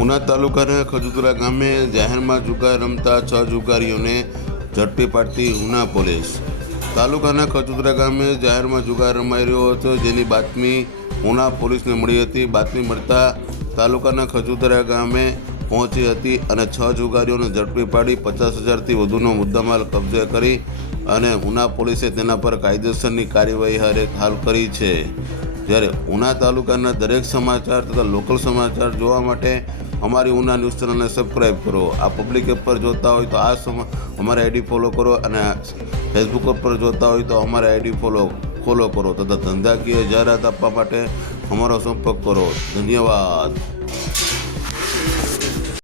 ઉના તાલુકાના ખજુતરા ગામે જાહેરમાં જુગાર રમતા 6 જુગારીઓને ઝડપી પાડતી ઉના પોલીસ। તાલુકાના ખજુતરા ગામે જાહેરમાં જુગાર રમાઈ રહ્યો હતો, જેની બાતમી ઉના પોલીસને મળી હતી। બાતમી મળતા તાલુકાના ખજુતરા ગામે પહોંચી હતી અને 6 જુગારીઓને ઝડપી પાડી 50,000થી વધુનો મુદ્દામાલ કબજે કરી અને ઉના પોલીસે તેના પર કાયદેસરની કાર્યવાહી હાલ કરી છે। જ્યારે ઉના તાલુકાના દરેક સમાચાર તથા લોકલ સમાચાર જોવા માટે અમારી ઉના ન્યૂઝ ચેનલને સબસ્ક્રાઈબ કરો। આ પબ્લિક એપ પર જોતા હોય તો અમારી આઈડી ફોલો કરો અને ફેસબુક પર જોતા હોય તો અમારી આઈડી ફોલો કરો તથા ધંધાકીય જાહેરાત આપવા માટે અમારો સંપર્ક કરો। ધન્યવાદ।